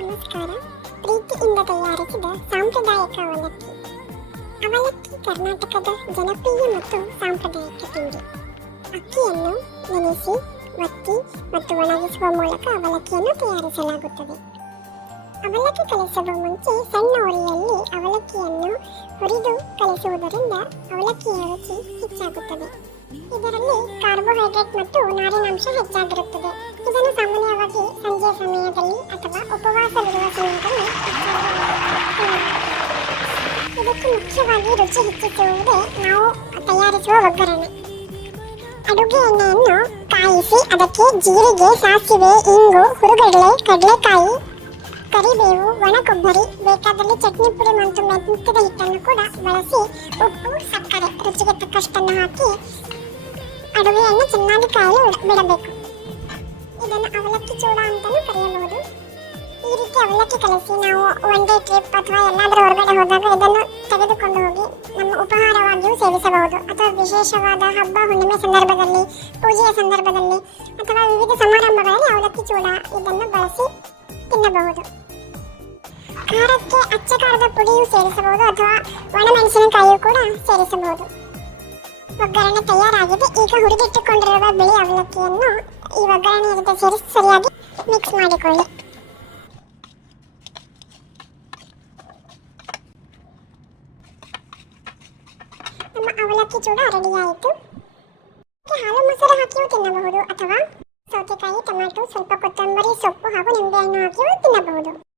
ನಮಸ್ಕಾರ. ಪ್ರೀತಿಯಿಂದ ತಯಾರಿಸಿದ ಸಾಂಪ್ರದಾಯಿಕ ಅವಲಕ್ಕಿ. ಅವಲಕ್ಕಿ ಕರ್ನಾಟಕದ ಜನಪ್ರಿಯ ಮತ್ತು ಸಾಂಪ್ರದಾಯಿಕ ತಿಂಡಿ. ಅಕ್ಕಿಯನ್ನು ನೆನೆಸಿ, ಒತ್ತಿ ಮತ್ತು ಒಣಗಿಸುವ ಮೂಲಕ ಅವಲಕ್ಕಿಯನ್ನು ತಯಾರಿಸಲಾಗುತ್ತದೆ. ಅವಲಕ್ಕಿ ಕಲಿಸುವ ಮುಂಚೆ ಸಣ್ಣ ಉರಿಯಲ್ಲಿ ಅವಲಕ್ಕಿಯನ್ನು ಹುರಿದು ಕಲಿಸುವುದರಿಂದ ಅವಲಕ್ಕಿಯ ರುಚಿ ಹೆಚ್ಚಾಗುತ್ತದೆ. ಇದರಲ್ಲಿ ಕಾರ್ಬೋಹೈಡ್ರೇಟ್ ಮತ್ತು ನಾರಿನಾಂಶ ಹೆಚ್ಚಾಗಿರುತ್ತದೆ. ಇದನ್ನು ಸಾಮಾನ್ಯವಾಗಿ ಸಂಜೆಯ ಸಮಯದಲ್ಲಿ ಅಥವಾ ಉಪವಾಸವಿರುವ ಸಮಯದಲ್ಲಿ ಇದಕ್ಕೆ ಮುಖ್ಯವಾಗಿ ರುಚಿ ಹೆಚ್ಚಿಸುವುದೇ ನಾವು ತಯಾರಿಸುವ ಒಗ್ಗರಣೆ. ಅಡುಗೆ ಎಣ್ಣೆಯನ್ನು ಕಾಯಿಸಿ ಅದಕ್ಕೆ ಜೀರಿಗೆ, ಸಾಸಿವೆ, ಇಂಗು, ಹುರುಗಡಲೆ, ಕಡಲೆಕಾಯಿ, ಕರಿಬೇವು, ಒಣ ಕೊಬ್ಬರಿ, ಬೇಕಾದಲ್ಲಿ ಚಟ್ನಿ ಪುಡಿ ಮತ್ತು ಮೆಂತ್ಯದ ಹಿಟ್ಟನ್ನು ಕೂಡ ಬಳಸಿ ಉಪ್ಪು, ಸಕ್ಕರೆ ರುಚಿಗೆ ತಕ್ಕಷ್ಟನ್ನು ಹಾಕಿ ಅಡುಗೆಯನ್ನು ಚೆನ್ನಾಗಿ ಕಾಯಲು ಬಿಡಬೇಕು. ಇದನ್ನು ಅವಲಕ್ಕಿ ಚೂಡ ಅಂತಲೂ ಕರೆಯಬಹುದು. ಈ ರೀತಿ ಅವಲಕ್ಕಿ ಕಲಸಿ ನಾವು ಒನ್ ಡೇ ಟ್ರಿಪ್ ಅಥವಾ ಎಲ್ಲಾದರೂ ಹೊರಗಡೆ ಹೋದಾಗ ಇದನ್ನು ತೆಗೆದುಕೊಂಡು ಹೋಗಿ ನಮ್ಮ ಉಪಹಾರವಾಗಿಯೂ ಸೇವಿಸಬಹುದು. ಅಥವಾ ವಿಶೇಷವಾದ ಹಬ್ಬ ಹುಣ್ಣಿಮೆ ಸಂದರ್ಭದಲ್ಲಿ, ಪೂಜೆಯ ಸಂದರ್ಭದಲ್ಲಿ ಅಥವಾ ವಿವಿಧ ಸಮಾರಂಭಗಳಲ್ಲಿ ಅವಲಕ್ಕಿ ಚೂಡ ಇದನ್ನು ಬಳಸಿ ತಿನ್ನಬಹುದು. ಖಾರಕ್ಕೆ ಅಚ್ಚ ಖಾರದ ಪುಡಿಯೂ ಸೇರಿಸಬಹುದು ಅಥವಾ ಒಣಮೆಣಸಿನಕಾಯಿಯೂ ಕೂಡ ಸೇರಿಸಬಹುದು. ಒಗ್ಗರಣೆ ತಯಾರಾಗಿದೆ. ಈಗ ಹುರಿದಿಟ್ಟುಕೊಂಡಿರುವ ಬಿಳಿ ಅವಲಕ್ಕಿಯನ್ನು ಈ ಒಗ್ಗರಣೆಯ ಜೊತೆ ಸೇರಿಸಿ ಸರಿಯಾಗಿ ಮಿಕ್ಸ್ ಮಾಡಿಕೊಳ್ಳಿ. ನಮ್ಮ ಅವಲಕ್ಕಿ ಚೂಡ ರೆಡಿಯಾಯಿತು. ಹಾಲು ಮೊಸರು ಹಾಕಿಯೂ ತಿನ್ನಬಹುದು ಅಥವಾ ಸೌತೆಕಾಯಿ, ಟೊಮ್ಯಾಟೊ, ಸ್ವಲ್ಪ ಕೊತ್ತಂಬರಿ ಸೊಪ್ಪು ಹಾಗೂ ನಿಂಬೆಹಣ್ಣು ಹಾಕಿಯೂ ತಿನ್ನಬಹುದು.